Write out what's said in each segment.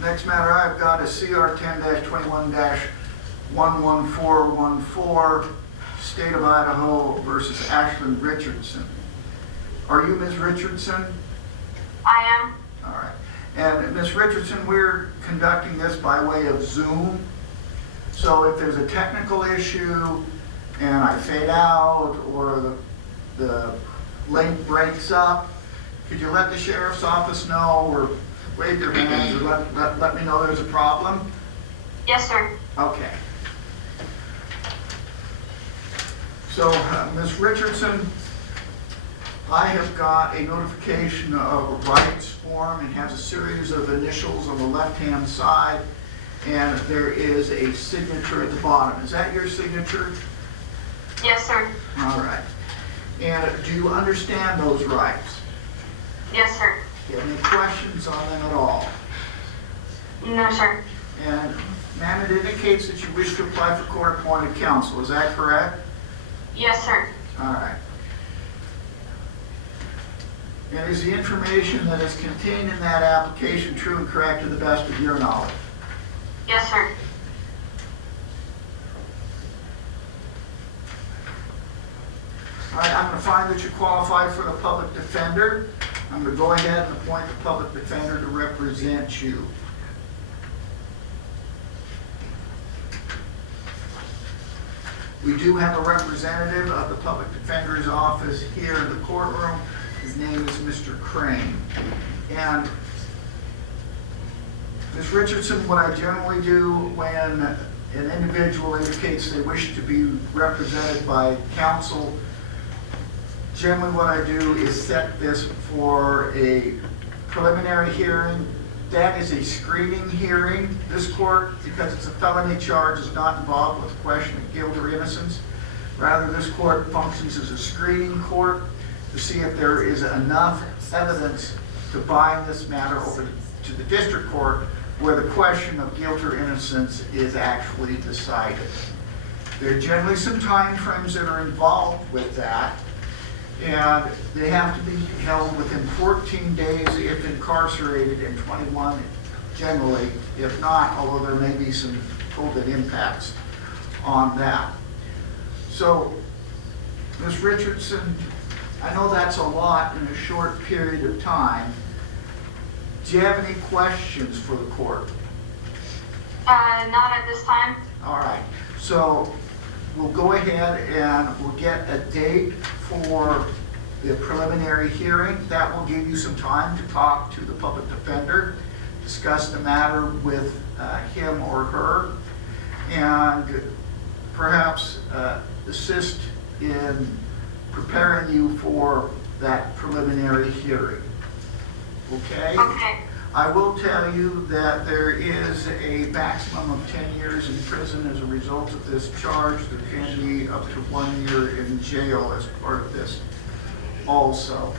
Next matter I've got is CR 10-21-11414, State of Idaho versus Ashlynn Richardson. Are you Ms. Richardson? I am. All right. And Ms. Richardson, we're conducting this by way of Zoom. So if there's a technical issue and I fade out or the link breaks up, could you let the sheriff's office know or wave your hands or let me know there's a problem? Yes, sir. Okay. So, Ms. Richardson, I have got a notification of a rights form. It has a series of initials on the left-hand side, and there is a signature at the bottom. Is that your signature? Yes, sir. All right. And do you understand those rights? Yes, sir. Do you have any questions on them at all? No, sir. And, ma'am, it indicates that you wish to apply for court-appointed counsel. Is that correct? Yes, sir. All right. And is the information that is contained in that application true and correct to the best of your knowledge? Yes, sir. All right, I'm going to find that you qualify for the public defender. I'm going to go ahead and appoint the public defender to represent you. We do have a representative of the public defender's office here in the courtroom. His name is Mr. Crane. And Ms. Richardson, what I generally do when an individual indicates they wish to be represented by counsel, generally what I do is set this for a preliminary hearing. That is a screening hearing. This court, because it's a felony charge, is not involved with the question of guilt or innocence. Rather, this court functions as a screening court to see if there is enough evidence to bind this matter over to the district court where the question of guilt or innocence is actually decided. There are generally some time frames that are involved with that, and they have to be held within 14 days if incarcerated, and 21 generally if not, although there may be some COVID impacts on that. So, Ms. Richardson, I know that's a lot in a short period of time. Do you have any questions for the court? Not at this time. All right, so we'll go ahead and we'll get a date for the preliminary hearing. That will give you some time to talk to the public defender, discuss the matter with him or her, and perhaps assist in preparing you for that preliminary hearing. Okay? Okay. I will tell you that there is a maximum of 10 years in prison as a result of this charge. There can be up to 1 year in jail as part of this also.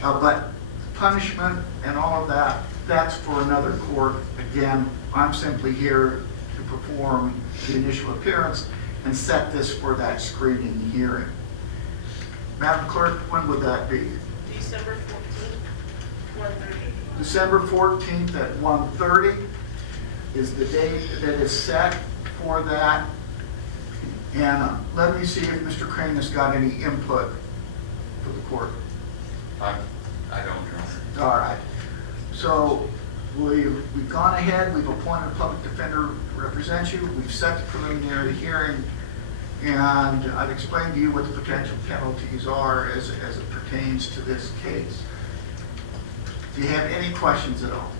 But punishment and all of that, that's for another court. Again, I'm simply here to perform the initial appearance and set this for that screening hearing. Madam Clerk, when would that be? December 14th, 1:30. December 14th at 1:30 is the date that is set for that. And let me see if Mr. Crane has got any input for the court. I don't, Your Honor. All right. So we've gone ahead, we've appointed a public defender to represent you, we've set the preliminary hearing, and I've explained to you what the potential penalties are as it pertains to this case. Do you have any questions at all?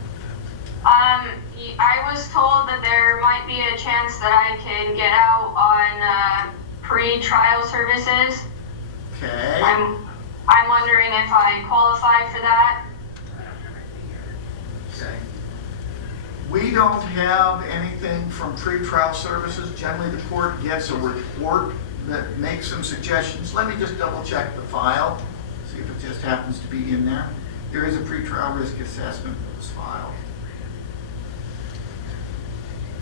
I was told that there might be a chance that I can get out on pre-trial services. Okay. I'm wondering if I qualify for that. Okay. We don't have anything from pretrial services. Generally, the court gets a report that makes some suggestions. Let me just double check the file, see if it just happens to be in there. There is a pretrial risk assessment that was filed.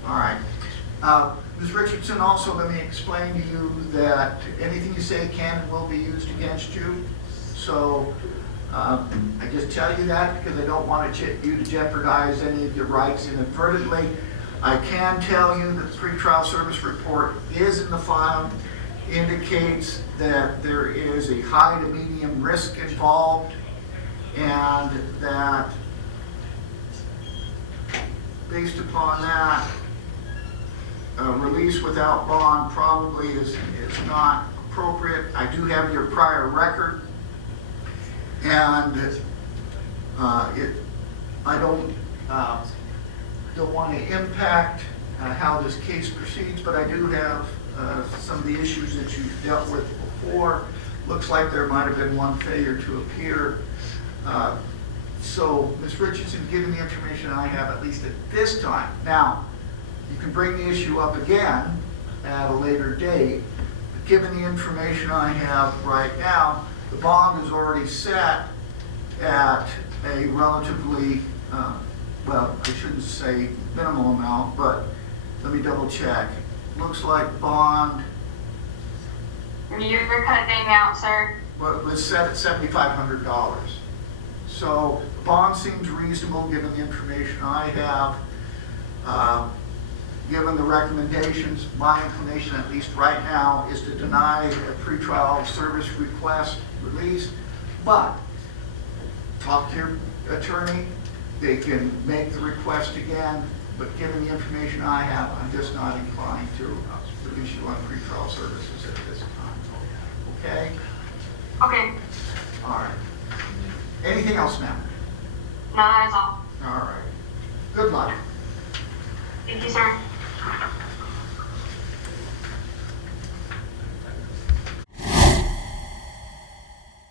All right. Ms. Richardson, also let me explain to you that anything you say can and will be used against you. So I just tell you that because I don't want you to jeopardize any of your rights inadvertently. I can tell you that the pretrial service report is in the file, indicates that there is a high to medium risk involved, and that based upon that, release without bond probably is not appropriate. I do have your prior record, and I don't want to impact how this case proceeds, but I do have some of the issues that you've dealt with before. Looks like there might have been one failure to appear. So, Ms. Richardson, given the information I have, at least at this time, now, you can bring the issue up again at a later date, but given the information I have right now, the bond is already set at a relatively, well, I shouldn't say minimal amount, but let me double check. Looks like bond You're cutting out, sir. was set at $7,500. So the bond seems reasonable given the information I have. Given the recommendations, my inclination, at least right now, is to deny a pretrial service request release. But talk to your attorney. They can make the request again. But given the information I have, I'm just not inclined to release you on pretrial services at this time. Okay? Okay. All right. Anything else, ma'am? No, that is all. All right. Good luck. Thank you, sir.